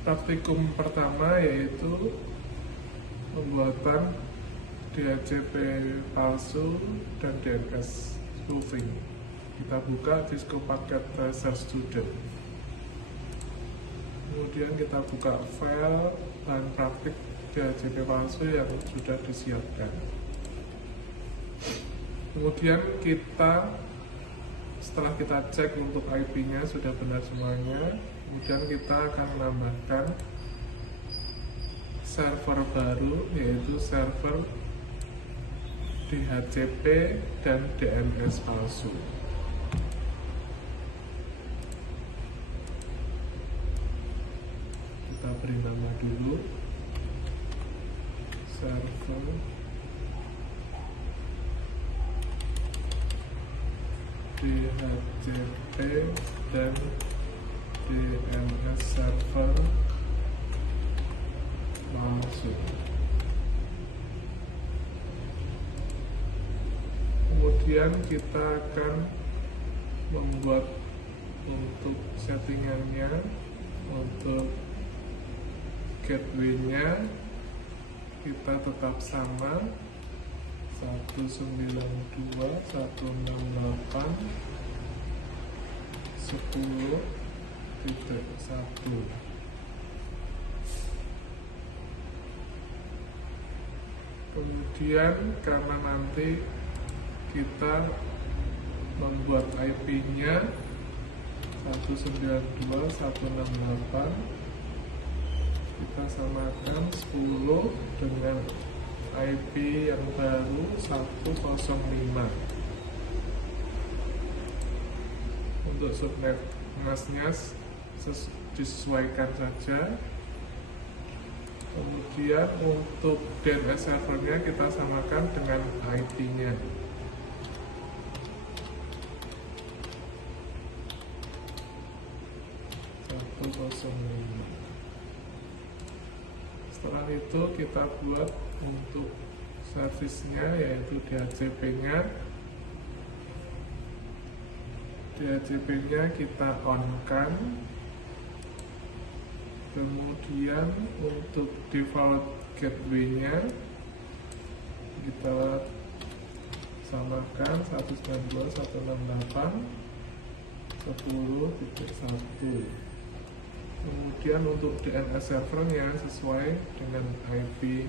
Praktikum pertama yaitu pembuatan DHCP palsu dan DNS spoofing. Kita buka Cisco Packet Tracer Student. Kemudian kita buka file bahan praktik DHCP palsu yang sudah disiapkan. Kemudian setelah kita cek untuk IP-nya sudah benar semuanya, kemudian kita akan menambahkan server baru, yaitu server DHCP dan DNS palsu. Kita beri nama dulu server DHCP dan DNS server palsu. Kemudian kita akan membuat untuk settingannya, untuk gateway-nya kita tetap sama 192.168.10.1. Kemudian karena nanti kita membuat IP-nya 192.168, kita samakan 10 dengan IP yang baru 105. Untuk subnet masnya disesuaikan saja. Kemudian untuk DNS servernya kita samakan dengan IP-nya. Setelah itu kita buat untuk servisnya, yaitu DHCP-nya. DHCP-nya kita on-kan. Kemudian untuk default gateway-nya kita samakan 192.168.10.1. Kemudian untuk DNS servernya sesuai dengan IP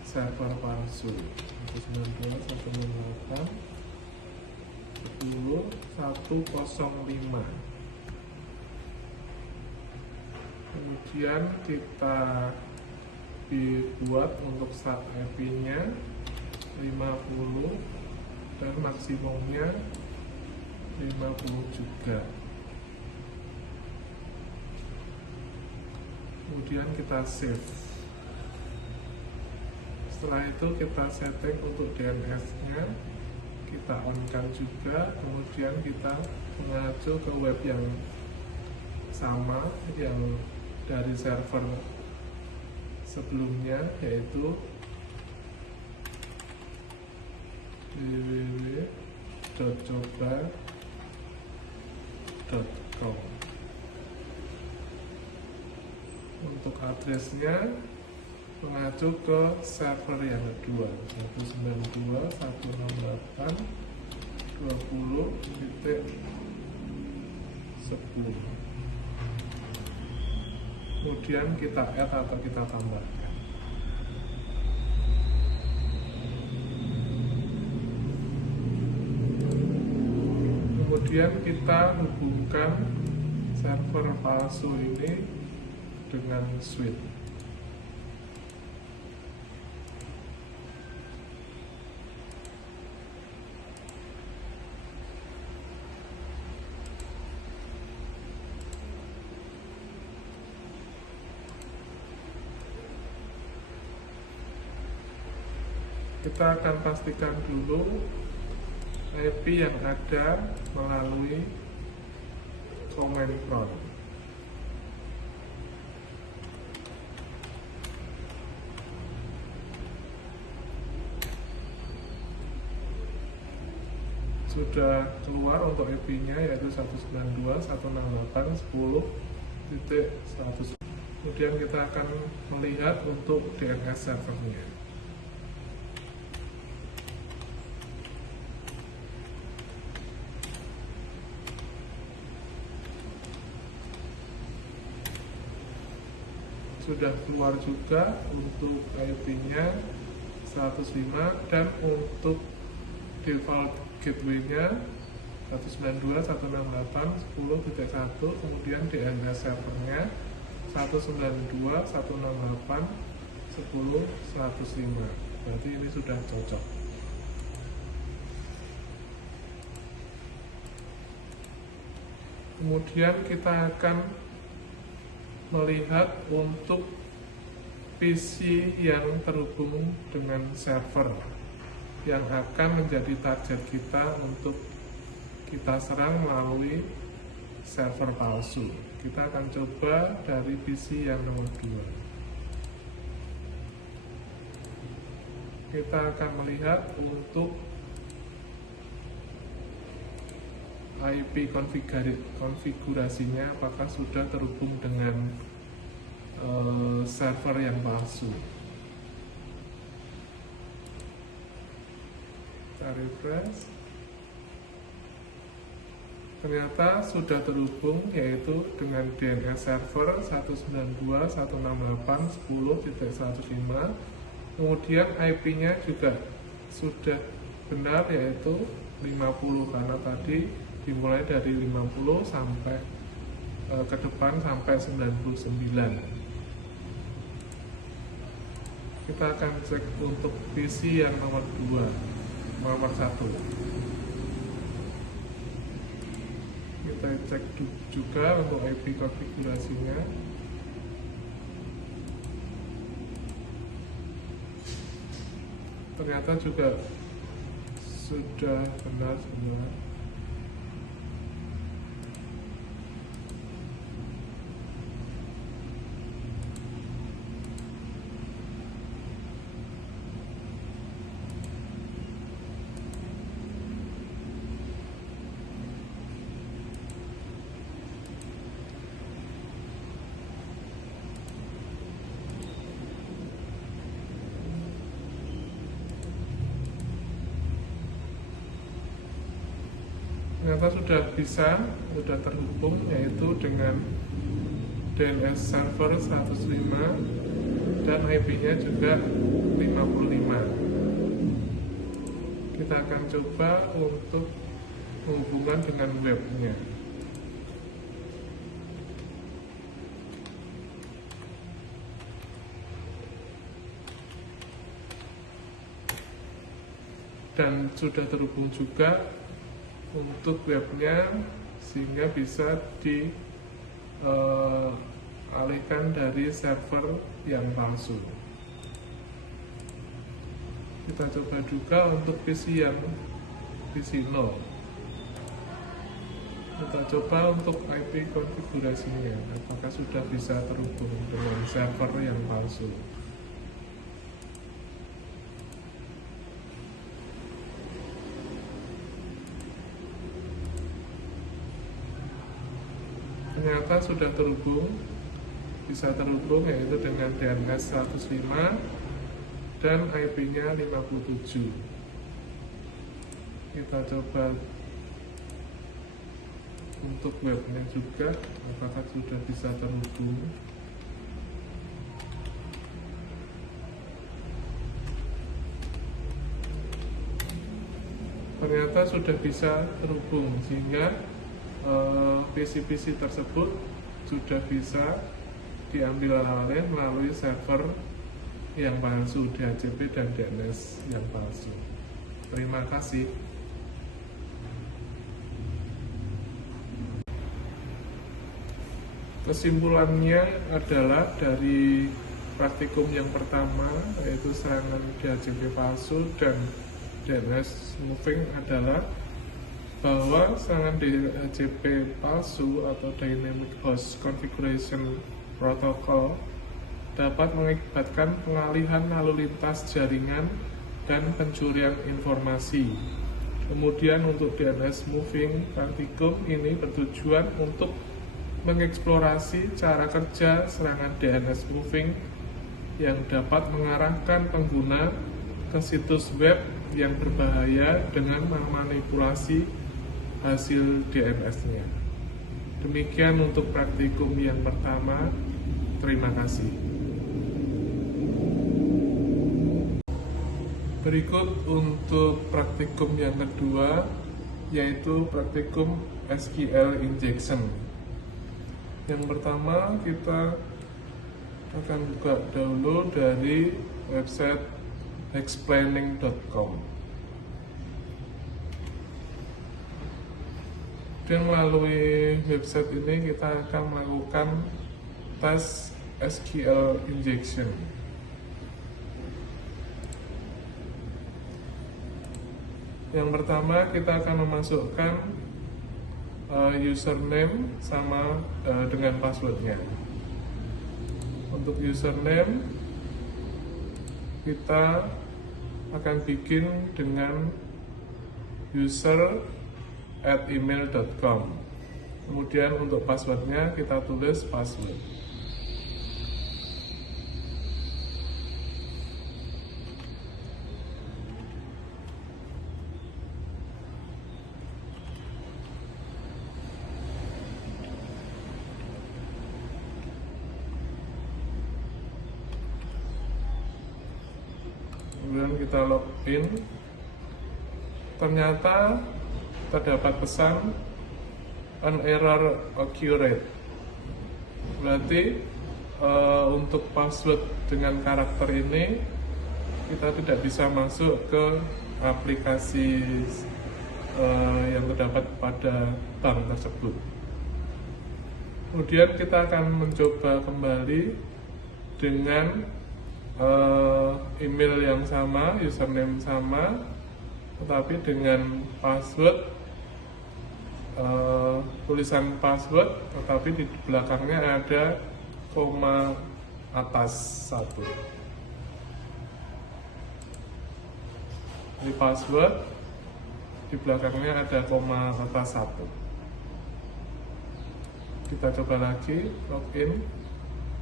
server palsu 192.168.10.105. Kemudian kita dibuat untuk start IP-nya 50 dan maksimumnya 50 juga. Kemudian kita save. Setelah itu kita setting untuk DNS-nya, kita on-kan juga. Kemudian kita mengacu ke web yang sama yang dari server sebelumnya, yaitu www.coba.com. Untuk addressnya mengacu ke server yang kedua 192.168.20.10. Kemudian kita add atau kita tambahkan. Kemudian kita hubungkan server palsu ini dengan switch. Kita akan pastikan dulu IP yang ada melalui command prompt. Sudah keluar untuk IP-nya, yaitu 192.168.10.100. Kemudian kita akan melihat untuk DNS servernya. Sudah keluar juga untuk IP-nya 105 dan untuk default gateway-nya 192.168.10.1, kemudian DNS servernya 192.168.10.105. Berarti ini sudah cocok. Kemudian kita akan melihat untuk PC yang terhubung dengan server yang akan menjadi target kita untuk kita serang melalui server palsu. Kita akan coba dari PC yang nomor 2. Kita akan melihat untuk IP konfigurasinya apakah sudah terhubung dengan server yang palsu. Kita refresh. Ternyata sudah terhubung, yaitu dengan DNS server 192.168.10.105. Kemudian IP-nya juga sudah benar, yaitu 50, karena tadi dimulai dari 50 sampai ke depan sampai 99. Kita akan cek untuk PC yang nomor 2, nomor 1. Kita cek juga untuk IP konfigurasinya. Ternyata juga sudah benar semua. Ternyata sudah terhubung, yaitu dengan DNS server 105 dan IP-nya juga 55. Kita akan coba untuk menghubungkan dengan webnya. Dan sudah terhubung juga untuk webnya, sehingga bisa dialihkan dari server yang palsu. Kita coba juga untuk PC 0. Kita coba untuk IP konfigurasinya, apakah sudah bisa terhubung dengan server yang palsu. Ternyata sudah bisa terhubung, yaitu dengan DNS 105 dan IP-nya 57. Kita coba untuk webnya juga, apakah sudah bisa terhubung. Ternyata sudah bisa terhubung, sehingga PC-PC tersebut sudah bisa diambil alih melalui server yang palsu, DHCP dan DNS yang palsu. Terima kasih. Kesimpulannya adalah dari praktikum yang pertama, yaitu serangan DHCP palsu dan DNS spoofing, adalah bahwa serangan DHCP palsu atau Dynamic Host Configuration Protocol dapat mengakibatkan pengalihan lalu lintas jaringan dan pencurian informasi. Kemudian untuk DNS spoofing, praktikum ini bertujuan untuk mengeksplorasi cara kerja serangan DNS spoofing yang dapat mengarahkan pengguna ke situs web yang berbahaya dengan memanipulasi hasil DNS-nya. Demikian untuk praktikum yang pertama. Terima kasih. Berikut untuk praktikum yang kedua, yaitu praktikum SQL injection. Yang pertama, kita akan buka dulu dari website explaining.com. Dan melalui website ini kita akan melakukan tes SQL injection. Yang pertama, kita akan memasukkan username sama dengan passwordnya. Untuk username, kita akan bikin dengan user@email.com. Kemudian untuk passwordnya kita tulis password. Kemudian kita login. Ternyata terdapat pesan an error occurred. Berarti untuk password dengan karakter ini kita tidak bisa masuk ke aplikasi yang terdapat pada bank tersebut. Kemudian kita akan mencoba kembali dengan email yang sama, username sama, tetapi dengan password, tulisan password, tetapi di belakangnya ada koma atas 1. Di password, di belakangnya ada koma atas 1. Kita coba lagi, login.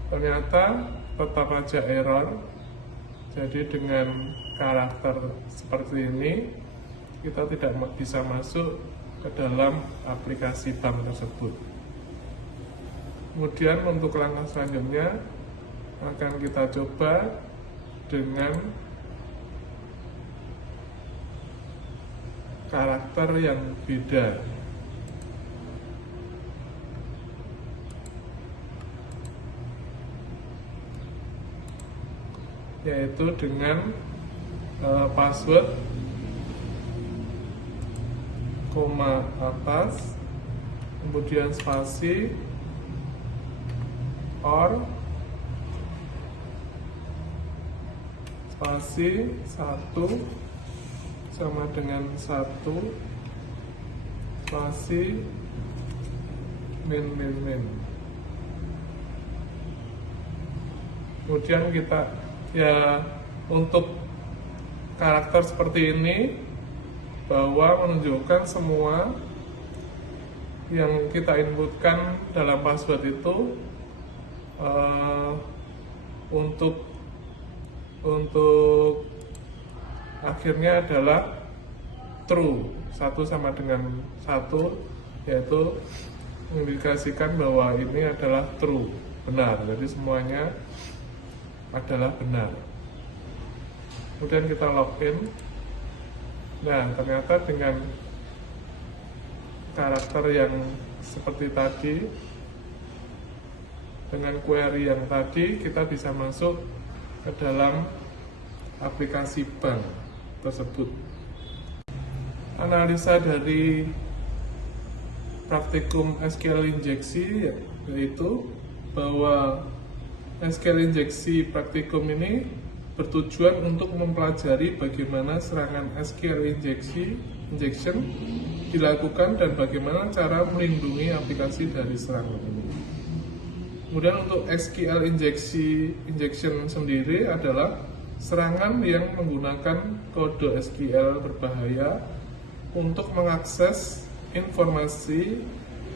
Ternyata tetap aja error. Jadi dengan karakter seperti ini kita tidak bisa masuk ke dalam aplikasi bank tersebut. Kemudian untuk langkah selanjutnya akan kita coba dengan karakter yang beda. Yaitu dengan password koma atas, kemudian spasi, or, spasi 1 sama dengan 1, spasi min. Kemudian kita untuk karakter seperti ini bahwa menunjukkan semua yang kita inputkan dalam password itu untuk akhirnya adalah true, 1 sama dengan 1, yaitu mengindikasikan bahwa ini adalah true, benar. Jadi semuanya adalah benar. Kemudian kita login. Nah, ternyata dengan karakter yang seperti tadi, dengan query yang tadi, kita bisa masuk ke dalam aplikasi bank tersebut. Analisa dari praktikum SQL injeksi yaitu bahwa SQL injeksi praktikum ini bertujuan untuk mempelajari bagaimana serangan SQL injection dilakukan dan bagaimana cara melindungi aplikasi dari serangan ini. Kemudian untuk SQL injection sendiri adalah serangan yang menggunakan kode SQL berbahaya untuk mengakses informasi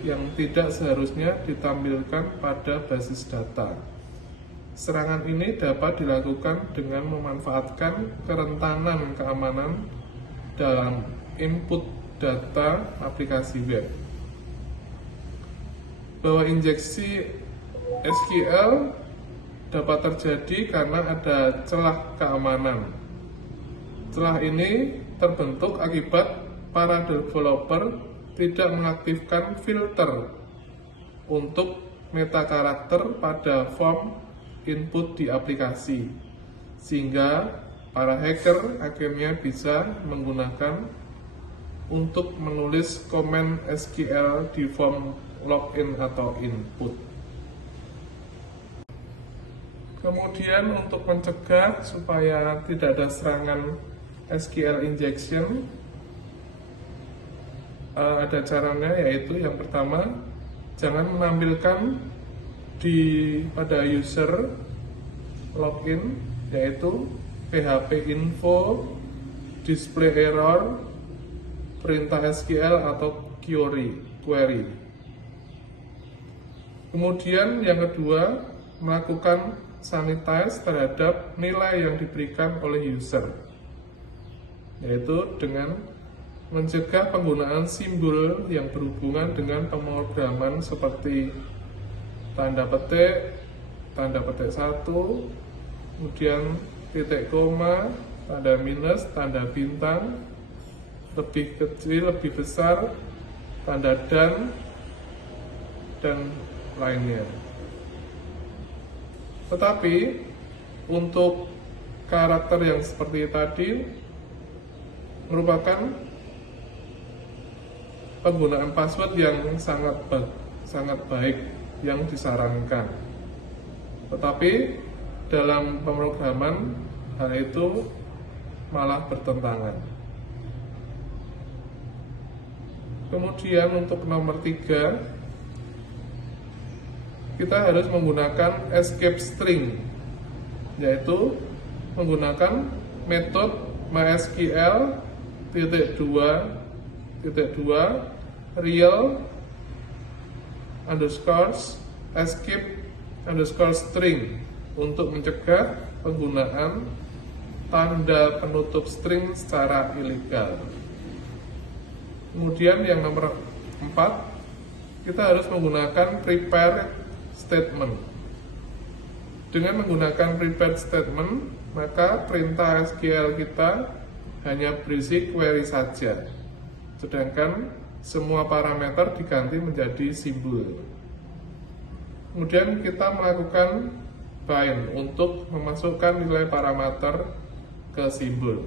yang tidak seharusnya ditampilkan pada basis data. Serangan ini dapat dilakukan dengan memanfaatkan kerentanan keamanan dalam input data aplikasi web. Bahwa injeksi SQL dapat terjadi karena ada celah keamanan. Celah ini terbentuk akibat para developer tidak mengaktifkan filter untuk meta karakter pada form input di aplikasi, sehingga para hacker akhirnya bisa menggunakan untuk menulis komen SQL di form login atau input. Kemudian untuk mencegah supaya tidak ada serangan SQL injection, ada caranya, yaitu yang pertama, jangan menampilkan pada user login, yaitu PHP info, display error, perintah SQL atau query. Kemudian yang kedua, melakukan sanitize terhadap nilai yang diberikan oleh user, yaitu dengan mencegah penggunaan simbol yang berhubungan dengan pemrograman seperti tanda petik 1, kemudian titik koma, tanda minus, tanda bintang, lebih kecil, lebih besar, tanda dan lainnya. Tetapi untuk karakter yang seperti tadi merupakan penggunaan password yang sangat baik yang disarankan. Tetapi dalam pemrograman hal itu malah bertentangan. Kemudian untuk nomor 3, kita harus menggunakan escape string, yaitu menggunakan metode MySQL _2 real _escape _string untuk mencegah penggunaan tanda penutup string secara ilegal. Kemudian yang nomor 4, kita harus menggunakan prepare statement. Dengan menggunakan prepare statement, maka perintah SQL kita hanya berisi query saja, sedangkan semua parameter diganti menjadi simbol. Kemudian kita melakukan bind untuk memasukkan nilai parameter ke simbol.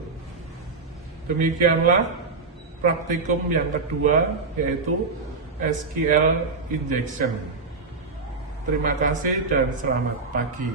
Demikianlah praktikum yang kedua, yaitu SQL injection. Terima kasih dan selamat pagi.